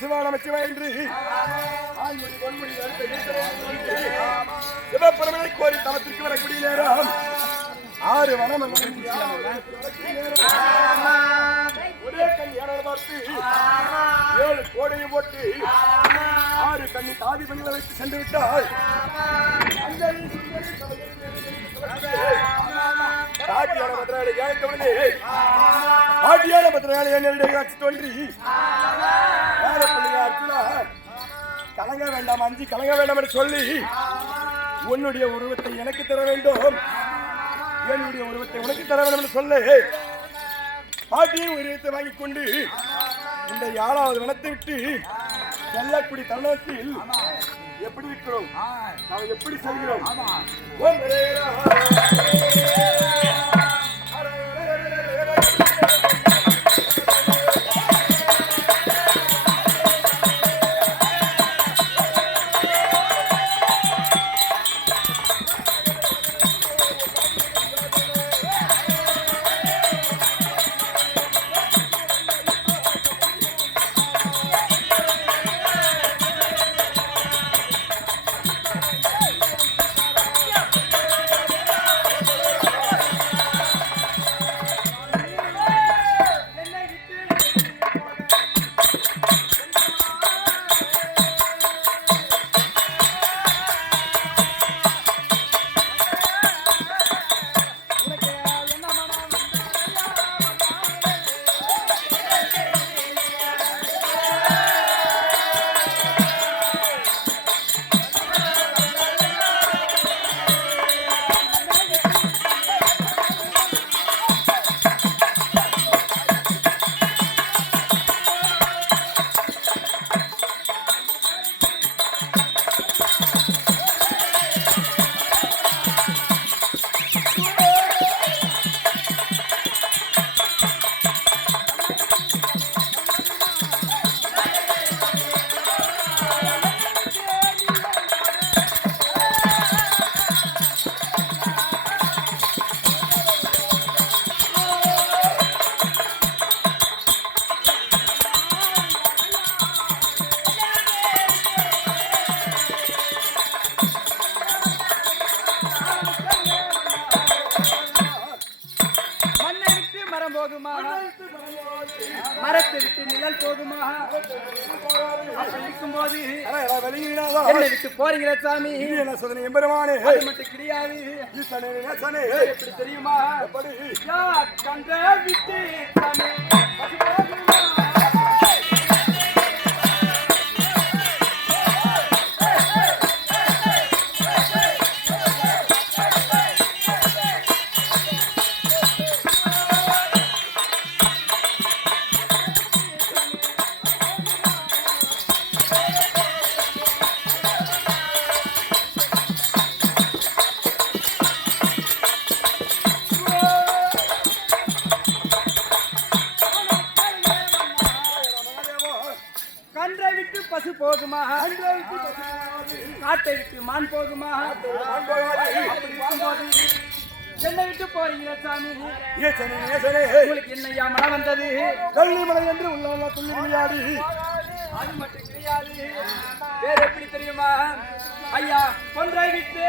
சிவா நமச்சிவாய என்று சிவபெருமனை கோரி தவத்திற்கு வரக்கூடிய நேரம் 6 வனம் ஒரே கல்யாணம் பார்த்து 7 கோடையை போட்டு 6 கண்ணி தாதி பணிகளை வைத்து சென்று விட்டால் பாட்டியான பத்திராளி கேட்கவில்லை. பாட்டியான பத்திராளி என்னுடைய காட்சி தோன்றி கலங்க வேண்டாம், அஞ்சி கலங்க வேண்டாம் என்று சொல்லி உன்னுடைய உருவத்தை எனக்கு தர வேண்டும், என்னுடைய உருவத்தை உனக்கு தர வேண்டும் என்று சொல்லு. பாட்டியின் உருவத்தை வாங்கிக் கொண்டு இந்த 7வது வனத்தை விட்டு செல்லக்குடி தருணத்தில் எப்படி இருக்கிறோம், நாம் எப்படி செல்கிறோம்? மரத்தை விட்டு நிழல் போகுமா? இருக்கும்போது என்னை விட்டு போறீங்களா சாமி? என்ன சோதனை எம்பெருமானே, அது மட்டும் கிடையாது. எப்படி தெரியுமா? கண்ட விட்டு சாமி பசு போகுமா? காட்டை விட்டு மான் போகுமா? என்னை விட்டு போறீங்களா சாமி? உங்களுக்கு என்னையா மனம் வந்தது? கள்ளிமலை என்று உள்ள துள்ளி விளையாடி அது மட்டும் கிடையாது. வேற எப்படி தெரியுமா? ஐயா கொன்றை விட்டு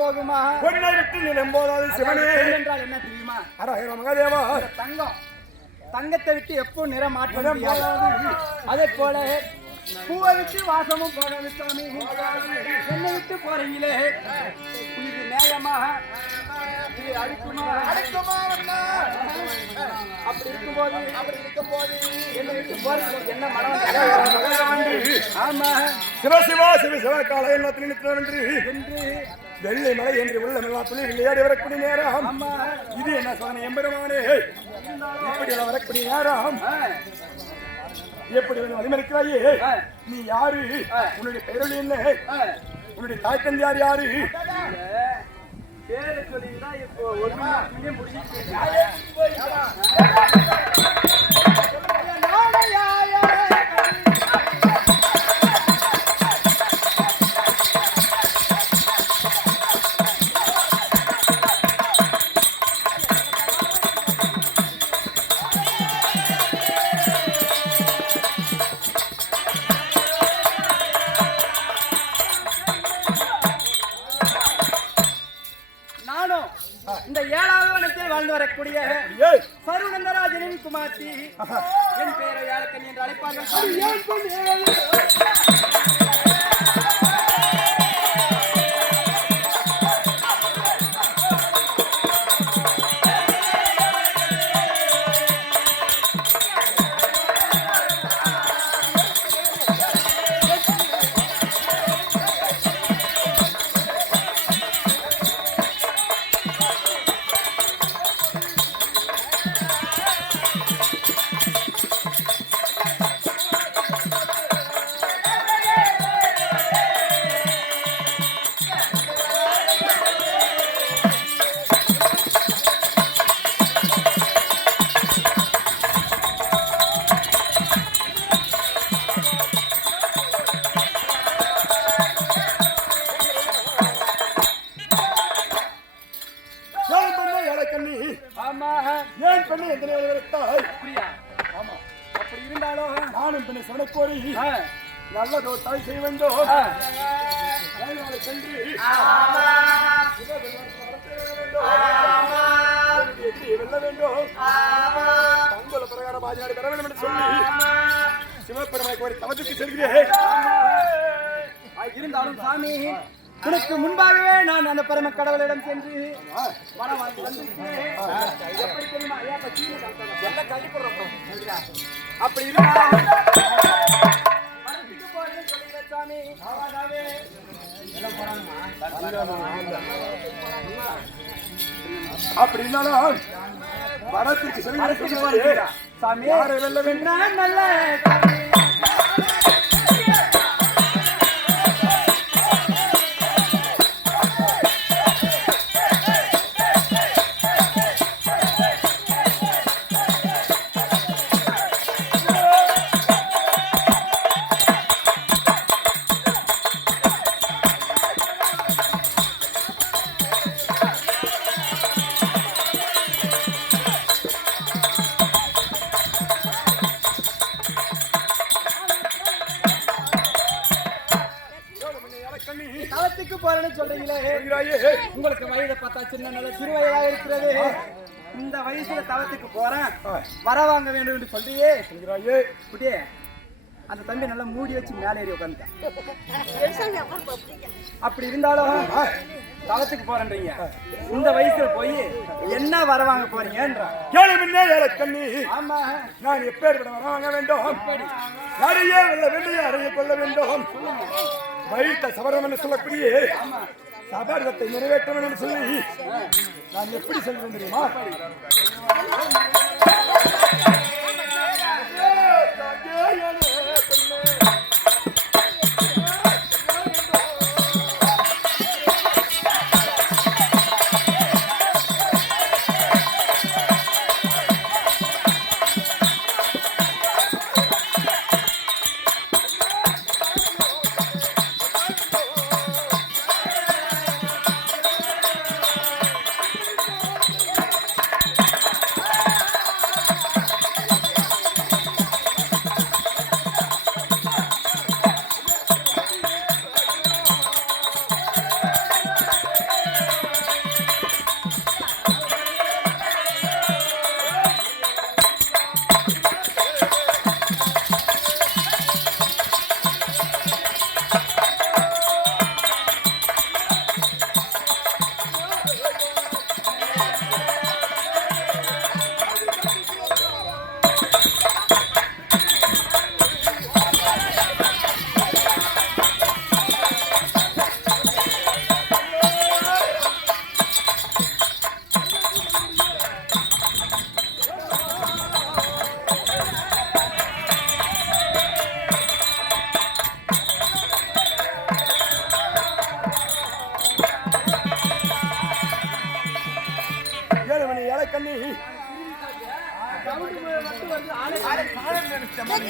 போகுமா? பொன்னை விட்டு நிறம் போதாது சிவனே என்றால் என்ன தெரியுமா? ஹரஹர மகாதேவா, தங்கம் தங்கத்தை விட்டு எப்போ நிறம் மாற்ற முடியாது. அதே போல பூவை விட்டு வாசமும் போகாது சாமி. என்னை விட்டு போறீங்களே, இது நேயமாக இது அடுக்குமா? அப்படி இருக்கும்போது என்னை விட்டு போறீங்க என்ன மனம்? ஆமா, சிவ சிவா சிவ சிவ கால எண்ணத்தில் நிற்கிறோம் என்று வெள்ளை மலை என்று உள்ள மெல்லாப்புள்ளி விளையாடி வரக்கூடிய நேரம். ஆமா. இது என்ன சோதனை எம்பெருமானே? இப்படி வரக்கூடிய நேரம் எப்படி வழிமறிக்கிறாயே? நீ யாரு? உன்னுடைய பெயரொலி என்ன? உன்னுடைய தாய் தந்தை யார்? யாரு? பேரு சொல்லியிருந்தா இப்போ ஒரு முடிச்சு இந்த 7வது வனத்தில் வாழ்ந்து வரக்கூடிய சருநந்தராஜனின் குமார்த்தி என் பெயரை யாருக்கன் என்று அழைப்பார்கள். ஏன் பெண்ணை எத்தனை வைத்தாய்? ஆமா, அப்படி இருந்தாலும் நானும் பெண்ணை சொன்னக்கோரி நல்லதோ தாய் செய்ய வேண்டும். சென்று வெல்ல வேண்டும். தங்கோல பிரகாரம் ஆஜினாடி பெற வேண்டும் என்று சொல்லி சிவபெருமானை கோரி தவத்துக்கு செல்கிறேன். இருந்தாலும் சாமி, உனக்கு முன்பாகவே நான் அந்த பரம கடவுளிடம் சென்று வரம் வாங்கி வந்திருக்கிறேன். எப்படி தெரியுமா? அப்படி வரத்துக்கு போறேன்னு சொல்லுங்க சாமி. அப்படி இருந்தாலும் வரத்திற்கு செல்கிறேன். சாமி, யாரை வெல்ல வேண்டும்? நல்ல தவத்துக்கு போறேன்னு சொல்றீங்களே, உங்களுக்கு வயதை பார்த்தா சின்ன நல்ல சிறு வயதாக இருக்கிறது. இந்த வயசுல தவத்துக்கு போறேன், வர வாங்க வேண்டும் என்று சொல்றியே. குட்டியே, அந்த தம்பி நல்லா மூடி வச்சு மேலே ஏறி உட்காந்துட்டான். அப்படி இருந்தாலும் தவத்துக்கு போறேன்றீங்க, இந்த வயசுல போய் என்ன வர வாங்க போறீங்கன்ற? ஆமா, நான் எப்பேற்பட வர வாங்க வேண்டும்? யாரையே வெல்ல வேண்டும், யாரையே கொள்ள வேண்டும்? வைத்த சபரம் என்று சொல்லக்கூடிய சபரத்தை நிறைவேற்ற வேண்டும் என்று சொல்லி நான் எப்படி சொல்கிறேன் தெரியுமா?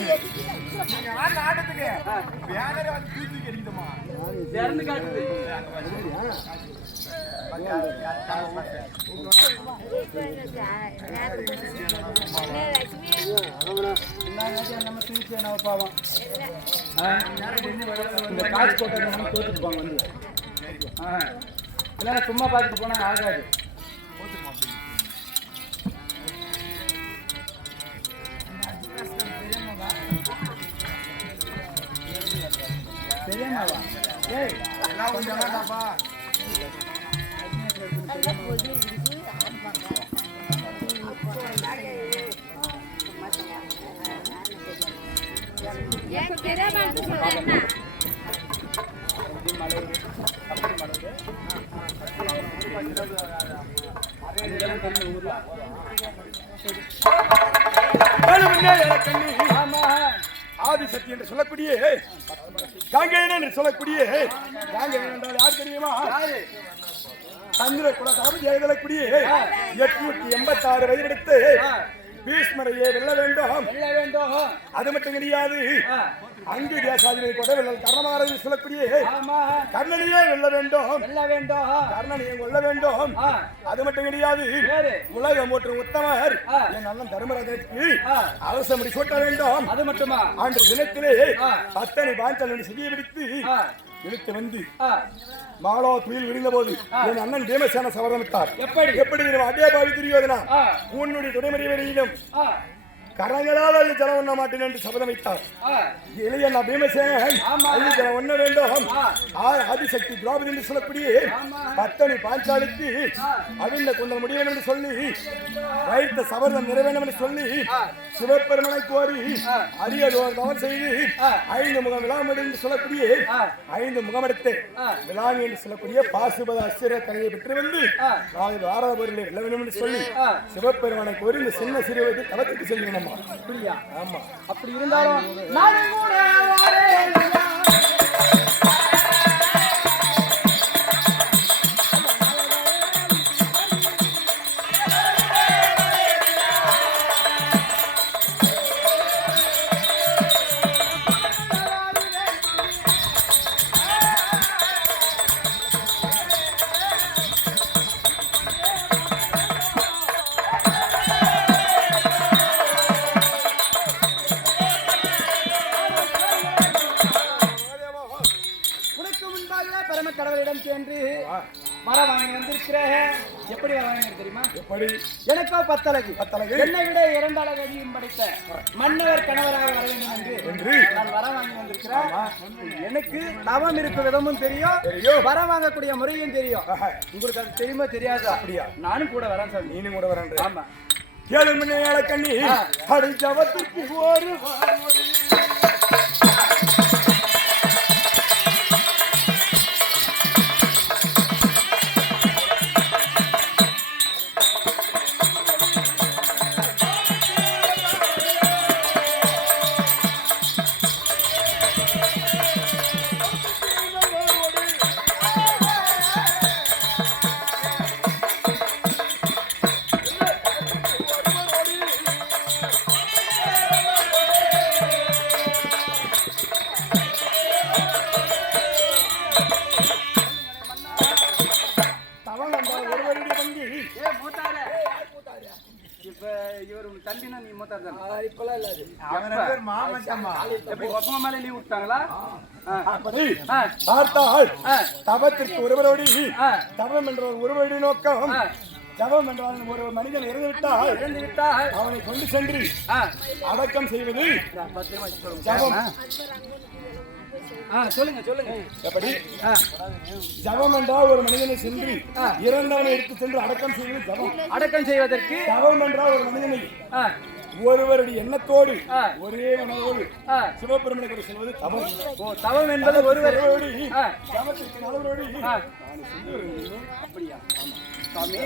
நீங்க வாங்க ஆட்டத்துக்கு பேனரே வந்து தூக்கி எறியுதுமா திறந்து காட்டுது நம்ம திருச்சி என்ன பாவம் இந்த காசு போட்டு தோத்துட்டு வந்து இல்லைன்னா சும்மா பார்த்துட்டு போனா ஆகாது தெரியாமாவா ஏய் எல்லாம் கொஞ்சம் வேண்டாப்பா ஆதிசக்தி என்று சொல்லக்கூடிய காங்கேயன் என்று சொல்லக்கூடிய காங்கேயன் என்றால் யார் தெரியுமா? சந்திர கூட தளபதி எழுதக்கூடிய 886 வயதெடுத்து பீஷ்மரையே வெல்ல வேண்டும். அது மட்டும் கிடையாது, அங்கு தேசாதிபதி கூட கர்ணமாரதி சொல்லக்கூடிய கர்ணனையே வெல்ல வேண்டும், கர்ணனையே கொல்ல வேண்டும். அது மட்டும் கிடையாது, உலகம் போற்று உத்தமர் என் அண்ணன் தர்மராஜனுக்கு அரசமடி சூட்ட வேண்டும். அது மட்டுமா அன்று தினத்திலே பத்தனை பாஞ்சல் செய்ய பிடித்து இழுத்து வந்து மாலோ துயில் விரிந்த போது என் அண்ணன் பீமசேன சபதமிட்டார். எப்படி அதே பாவி துரியோதனா உன்னுடைய துணைமறிவரையிலும் கரங்களால் அள்ளி ஜலம் உண்ண மாட்டேன் என்று சபதம் வைத்தார். இளைய பீமசேனன் அள்ளி ஜலம் உண்ண வேண்டும். ஆதிசக்தி திரௌபதி என்று சொல்லக்கூடிய பத்தனி பாஞ்சாலிக்கு அவிழ்ந்த கொண்ட முடியும் என்று சொல்லி வைத்த சபதம் நிறைவேண்டும் என்று சொல்லி சிவபெருமனை கோரி அரியதோர் தவம் செய்து 5 முகம் விழாமடி என்று சொல்லக்கூடிய 5 முகமெடுத்து விழாமி என்று சொல்லக்கூடிய பாசுபத அஸ்திர கலையை பெற்று வந்து நாளை வாராத பொருளை வெல்ல வேண்டும் என்று சொல்லி சிவபெருமனை கோரி இந்த சின்ன சிறுவதை தவத்துக்கு செல்கிறோம். அப்படியா? ஆமா. அப்படி இருந்தாலும் நானும் கூட கடவுளிடம் சென்று வர வாங்கி வந்திருக்கிறேன். எப்படி வர வாங்கி தெரியுமா? எப்படி? எனக்கோ 10 அழகு, என்னை விட 2 அழகு அதிகம் படைத்த மன்னவர் கணவராக வர வேண்டும் என்று நான் வர வாங்கி வந்திருக்கிறேன். எனக்கு தவம் இருக்க விதமும் தெரியும், வர வாங்கக்கூடிய முறையும் தெரியும். உங்களுக்கு அது தெரியுமா தெரியாது? அப்படியா? நானும் கூட வரேன் சார். நீனும் கூட வரேன்? ஆமா. ஏழு மணி நேர கண்ணி அடிச்சவத்துக்கு ஒரு தவத்திற்கு ஒருவரோடு தவம் என்ற ஒருவருடைய நோக்கம். தவம் என்றால் ஒரு மனிதன் இறந்துவிட்டால் அவனை கொண்டு சென்று அடக்கம் செய்வது ஜபம். சொல்லுங்க சொல்லுங்க. எப்படி? ஜபம் என்றால் ஒரு மனிதனை சென்று இறந்தவனை எடுத்து சென்று அடக்கம் செய்வது ஜபம். அடக்கம் செய்வதற்கு ஜபம் என்றால் ஒரு மனிதனை ஒருவருடைய எண்ணத்தோடு ஒரே மனதோடு சிவபெருமனை சொல்வது தவம். தவம் என்பது ஒருவரோடு தவத்திற்கு நல்லவரோடு. அப்படியா? சாமி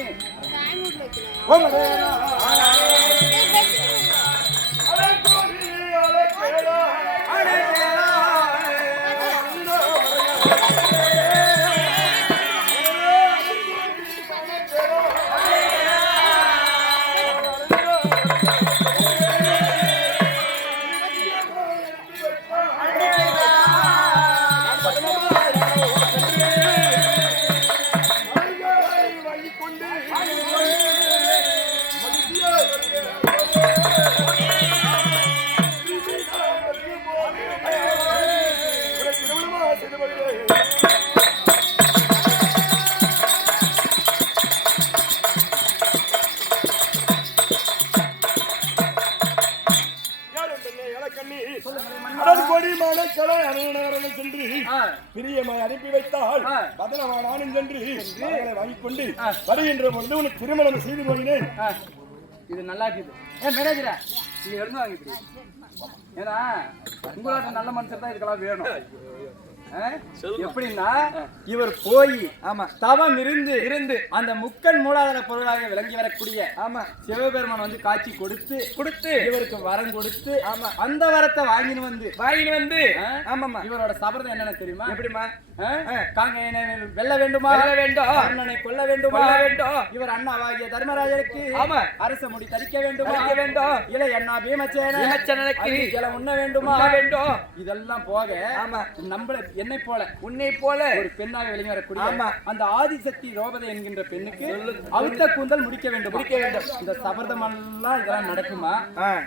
சென்று ஆ. பிரியமாய் அனுப்பி வைத்தால் ஆ. பதனமா நானும் சென்று மகளை வாங்கிக் கொண்டு வருகின்ற பொழுது உனக்கு திருமணம் செய்து கொள்கிறேன். இது நல்லா இருக்குது. மேனேஜரா நீங்க எழுந்து வாங்க இப்படி. ஏன்னா உங்களாட்ட நல்ல மனுஷன் தான் இதுக்கெல்லாம் வேணும். எப்படின்னா இவர் போய் ஆமா தவம் இருந்து அந்த முக்கன் மூலாதார பொருளாக விளங்கி வரக்கூடிய ஆமா சிவபெருமான் வந்து காட்சி கொடுத்து இவருக்கு வரம் கொடுத்து ஆமா அந்த வரத்தை வாங்கின்னு வந்து ஆமாமா இவரோட சபதம் என்னன்னு தெரியுமா? எப்படிமா? வெல்ல வேண்டுமா? கர்ணனை கொல்ல வேண்டுமா? இவர் அண்ணாவாகிய தர்மராஜருக்கு ஆமா அரச முடி தரிக்க வேண்டுமா? இலை அண்ணா பீமசேனனுக்கு உண்ண வேண்டுமா? இதெல்லாம் போக ஆமா நம்மள உன்னை போல ஒரு பெண்ணாக விளங்கி வரக்கூடிய அந்த ஆதிசக்தி ரோபதை என்கின்ற பெண்ணுக்கு அவித்த கூந்தல் முடிக்க வேண்டும். இந்த சபதம் எல்லாம் இதெல்லாம் நடக்குமா?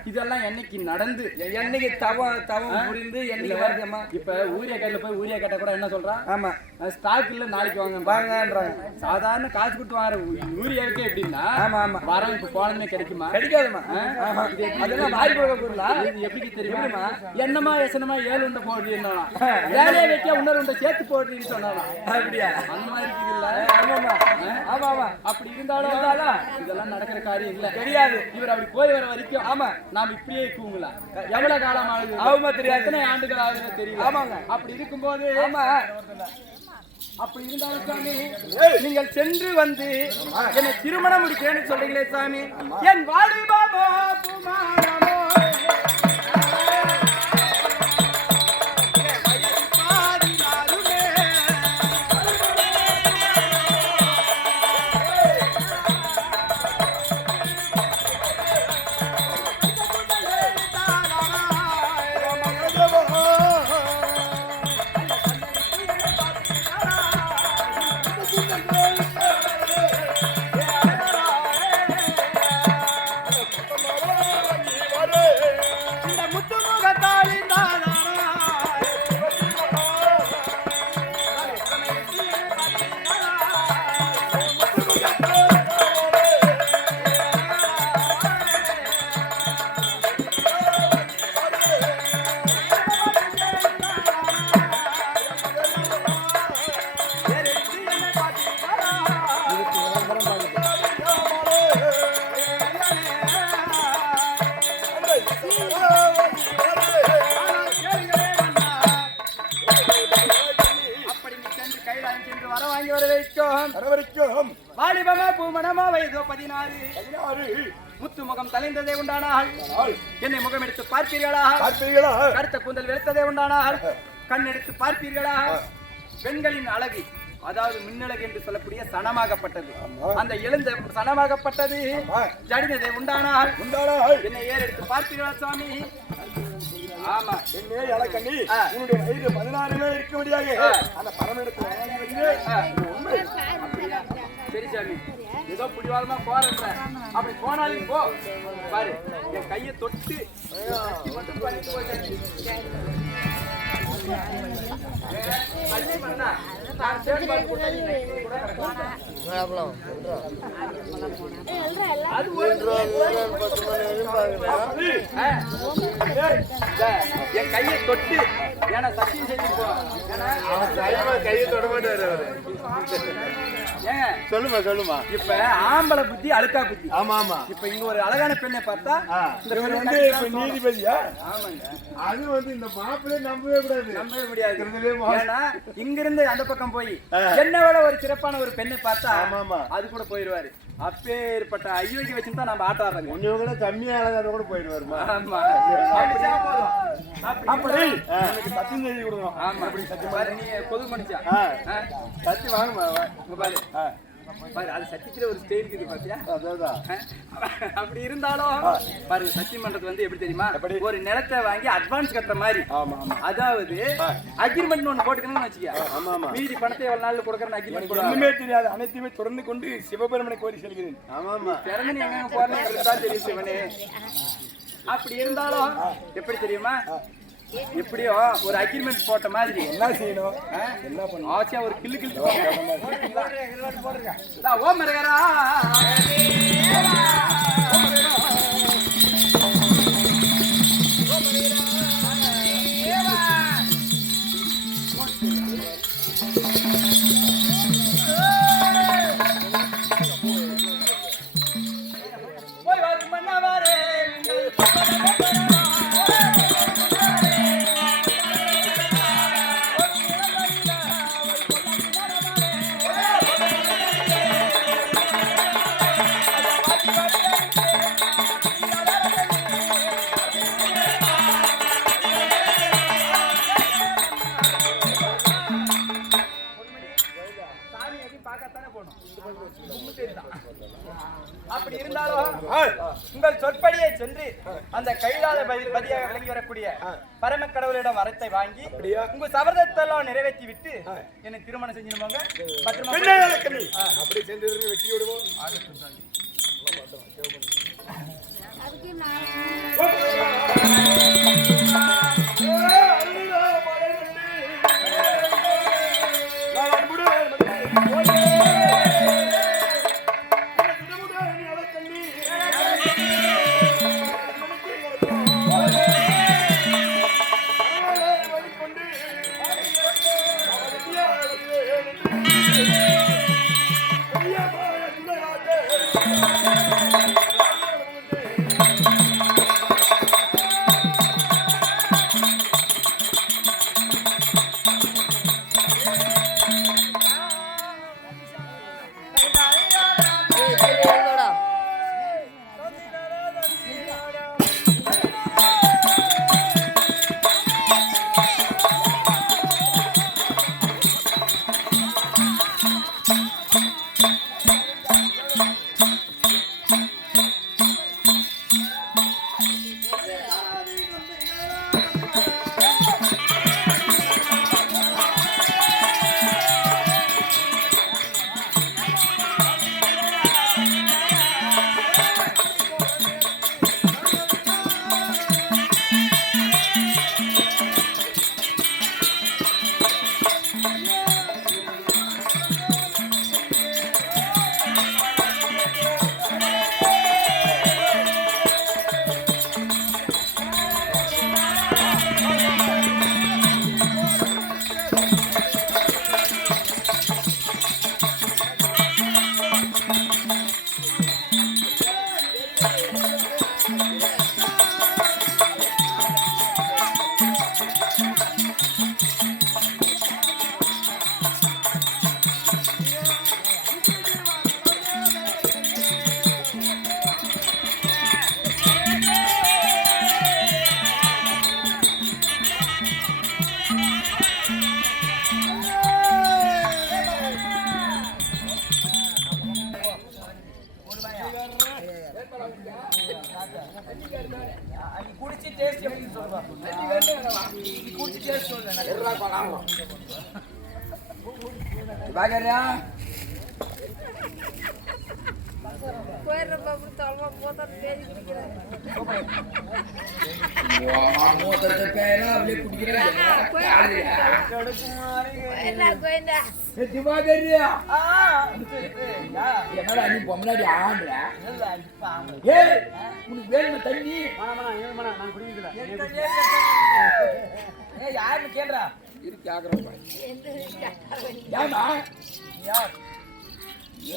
இதெல்லாம் என்னைக்கு நடந்து என்னைக்கு தவம் புரிந்து என்னைக்கு வருதுமா? இப்ப ஊரியா கடையில போய் ஊரியா கேட்டா கூட என்ன சொல்றான்? ஆமா ஸ்டாக் இல்ல நாளைக்கு வாங்கன்றாங்க. சாதாரண காசு கொடுத்து வாங்குற ஊரியாவுக்கு எப்படின்னா ஆமா ஆமா வரம் இப்ப போனதுமே கிடைக்காதுமா. அதெல்லாம் வாரி கொடுக்க பொருளா? இது எப்படி தெரியுமா? என்னமா எசனமா 7 உண்டை போடுறீங்க வேலையை வைக்க உணர்வு உண்டை சேர்த்து போடுறீன்னு சொன்னாலும் அப்படியா? அந்த மாதிரி இருக்குது இல்ல? ஆமா அப்படி இருந்தாலும் இதெல்லாம் நடக்கிற காரியம் இல்ல. தெரியாது. இவர் அப்படி போய் வர வரைக்கும் ஆமா நாம இப்படியே இருக்குங்களா? எவ்வளவு காலம் ஆகுது ஆமா தெரியாது. எத்தனை ஆண்டுகள் ஆகுதுன்னு தெரியல. ஆமாங்க. அப்படி இருக்கும்போது ஆமா அப்படி இருந்தாலும் சாமி நீங்கள் சென்று வந்து என்னை திருமணம் முடிக்கிறேன்னு சொல்றீங்களே சாமி, என் வாலிபாபோ குமாரமோ வாலிபமா பூமணமா வயதோ 16 முத்து முகம் தலைந்ததே உண்டானால் என்னை முகம் எடுத்து பார்ப்பீர்களா? கருத்த கூந்தல் வெளுத்ததே உண்டானால் கண் எடுத்து பார்ப்பீர்களா? பெண்களின் அழகு அதாவது மின்னழகு என்று சொல்லக்கூடிய சனமாகப்பட்டது. அந்த எழுந்த சனமாகப்பட்டது ஜடினதை உண்டானால் என்னை ஏற எடுத்து பார்ப்பீர்களா சுவாமி? ஆமா என்னே இலக்கண்ணி உன்னுடைய வயது 16 இருக்க முடியாது. அந்த பரமேடத்தை சரி சாமி ஏதோ புடிவாதமா போறேன்ற அப்படி போனாலும் போ பாரு என் கையை தொட்டு மட்டும் பண்ணிட்டு போயிட்டாங்க. என் கையை தொட்டு ஏன்னா சத்தியம் செஞ்சிருப்போம். கையை தொட மாட்டாரு. சொல்லுமா இப்ப ஆம்பளை புத்தி அழுக்கா புத்தி. ஆமா இப்ப இங்க ஒரு அழகான பெண்ணை பார்த்தா நீதிபதியா? ஆமாங்க. அது வந்து இந்த மாப்பிள்ளை நம்பவே முடியாது. ஏன்னா இங்க இருந்து அந்த பக்கம் போய் என்னோட ஒரு சிறப்பான ஒரு பெண்ணை பார்த்தா அது கூட போயிருவாரு. அப்பேற்பட்ட ஐயோக்கு வச்சுட்டு தான் நம்ம ஆட்டம் ஆடுறாங்க. ஒன்னு கூட கம்மியா அழகாத கூட போயிடுவாருமா. ஆமா அப்படி சத்தியம் செய்து கொடுக்கணும். ஆமா அப்படி சத்தியம் பாரு நீ பொது மனுஷா சத்தி வாங்கம்மா பாரு பாரு அது சத்திக்கிற ஒரு ஸ்டைல் இருக்குது பாத்தியா? அப்படி இருந்தாலும் பாரு சத்தியம் பண்றது வந்து எப்படி தெரியுமா? ஒரு நிலத்தை வாங்கி அட்வான்ஸ் கட்டுற மாதிரி. அதாவது அக்ரிமெண்ட் ஒண்ணு போட்டுக்கணும்னு வச்சுக்க. மீதி பணத்தை எவ்வளவு நாள்ல கொடுக்கறேன்னு அக்ரிமெண்ட் ஒண்ணுமே தெரியாது. அனைத்துமே தொடர்ந்து கொண்டு சிவபெருமனை கோரி செல்கிறேன். திறந்து நீ எங்க போறேன்னு தான் தெரியும் சிவனே. அப்படி இருந்தாலும் எப்படி தெரியுமா? எப்படியோ ஒரு அக்ரிமெண்ட் போட்ட மாதிரி என்ன செய்யணும்? என்ன பண்ணணும்? ஆச்சா ஒரு கிள்ளு ஓம் மரகரா போய் வரும் மன்னவரே அப்படி இருந்தாலும் உங்கள் சொற்படியை சென்று அந்த கைலாத பதியாக விளங்கி வரக்கூடிய பரம கடவுளிடம் வரத்தை வாங்கி உங்க சபதத்தை எல்லாம் நிறைவேற்றி விட்டு என்னை திருமணம் செஞ்சிருவாங்க. அப்படி சென்று வெட்டி விடுவோம். குடிச்சு டேஸ்ட் எப்படின்னு சொல்லுவா. குடிச்சு டேஸ்ட் சொல்லுங்க. பாக்கறியா என்னடா நீ பொம்மனாடி ஆடுற? உனக்கு வேணுமா தண்ணி? யாருன்னு கேள்றா இரு கேக்குறேன். ஏமா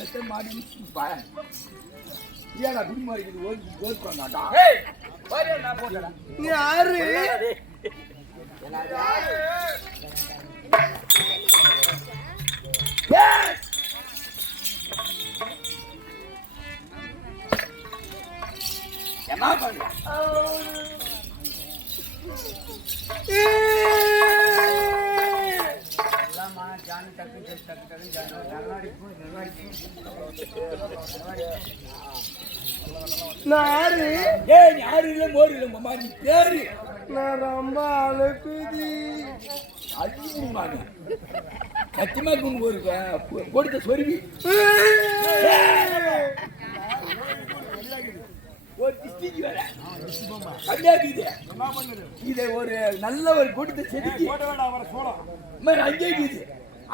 ஏத்த மாடி ஏடா குடும்பம் இருக்குது ஓடிக்கொண்டாடா. யாரு என்ன பண்ற? நாரு யாரு இல்ல மோர் இல்ல மாமா நீ பேரு நான் ரொம்ப அழுக்குதி அடிமாங்க சத்தியமா குண்டு ஒரு கொடுத்த சொருவி ஒரு டிஸ்டிக் வேற கல்யாக்குது இதை ஒரு நல்ல ஒரு கொடுத்த செடிக்கு அங்கே இருக்குது.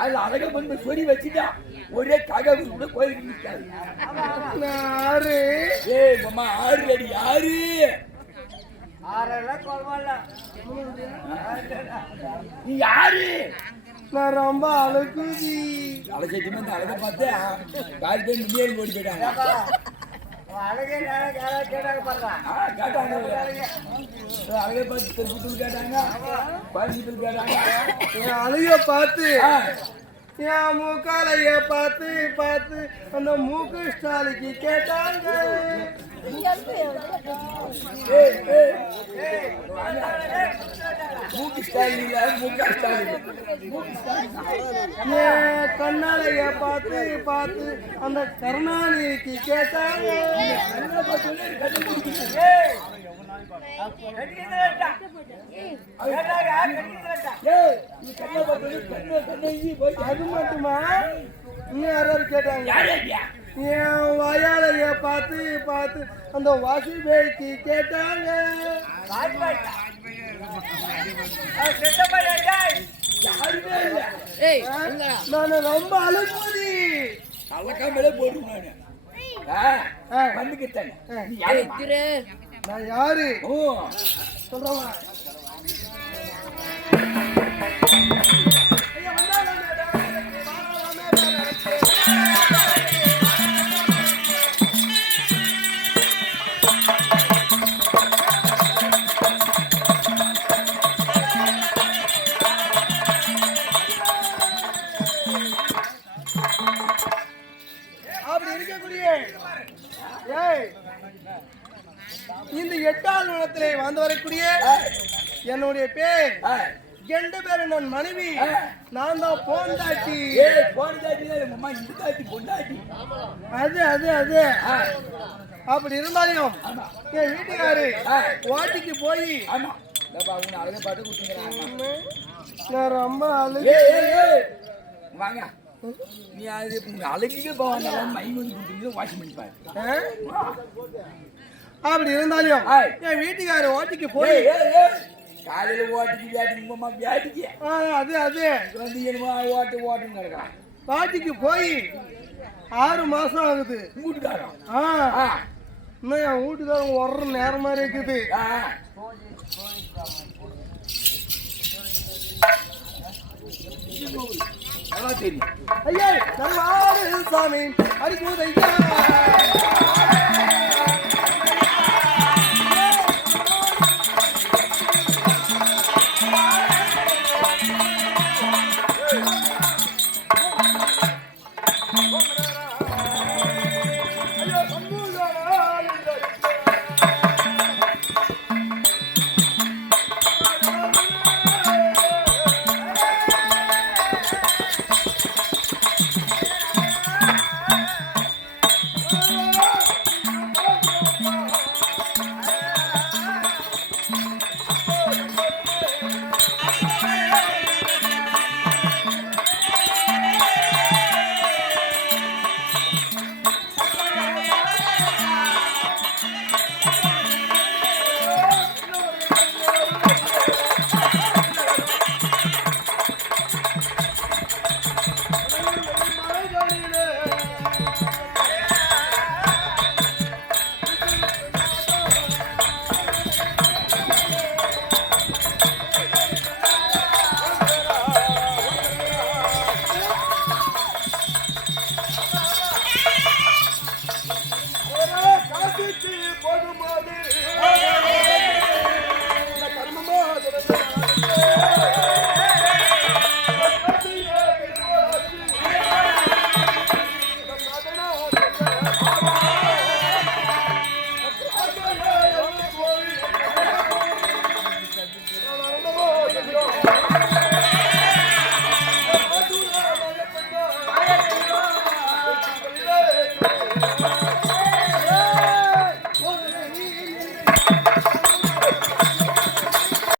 அதுல அழகா பண்ண சொறி வச்சுட்டா ஒரே ககவு கூட கோயிலுக்கு நிற்காது. ஏய் மாமா ஆறு அடி யாரு நீ யாரு? நான் ரொம்ப அழகுதி. அழைச்சிட்டு வந்து அழகை பார்த்து காரி பேர் முன்னேறி ஓடி போயிட்டாங்க. அழகே கேட்டாங்க பாருங்க. கேட்டாங்க அழகை பார்த்து திருப்பத்தூர் கேட்டாங்க, கோயம்புத்தூர் கேட்டாங்க. என் அழகிய பார்த்து என் மூக்காலைய பார்த்து பார்த்து அந்த மூக்கு ஸ்டாலிக்கு கேட்டாங்க. மூக்கு ஸ்டாலின் மூக்கா ஸ்டாலின் என் கண்ணாலைய பார்த்து பார்த்து அந்த கருணாநிதிக்கு கேட்டாங்க. அது மட்டுமா இன்னும் யாராவது கேட்டாங்க. என் வயாலைய பார்த்து பார்த்து அந்த வாசி பேய்க்கு கேட்டாங்க. நான் ரொம்ப அழுகுதி. கலக்காமலே போட்டு வந்துக்கிட்டேன். நான் யாரு ஓ சொல்றவா? அப்படி இருக்கக்கூடிய இந்த 8ஆம் நிலத்திலே வந்து வரக்கூடிய என்னுடைய பேர் எந்த பேரு நான் மனைவி, நான் தான் பொண்டாட்டி. அது அது அது அப்படி இருந்தாலும் என் வீட்டுக்காரு வாட்டிக்கு போய் நான் ரொம்ப அழுகு. வாங்க நீ அது அழகிய பவன் மைண்ட் வாஷ் பண்ணிப்பாரு. அப்படி இருந்தாலும் என் வீட்டுக்காரு வாட்டிக்கு போய் காலையில ஓட்டுக்கு வியாட்டிக்கு வியாட்டிக்கு அது அது வந்து என்னமோ ஓட்டு ஓட்டுன்னு கிடக்கான். வாட்டிக்கு போய் 6 மாசம் ஆகுது. வீட்டுக்காரன் இன்னும் என் வீட்டுக்காரன் வர்ற நேரமா இருக்குது. அதான் தெரியும். ஐயா நம்ம சாமி அடிக்குதையா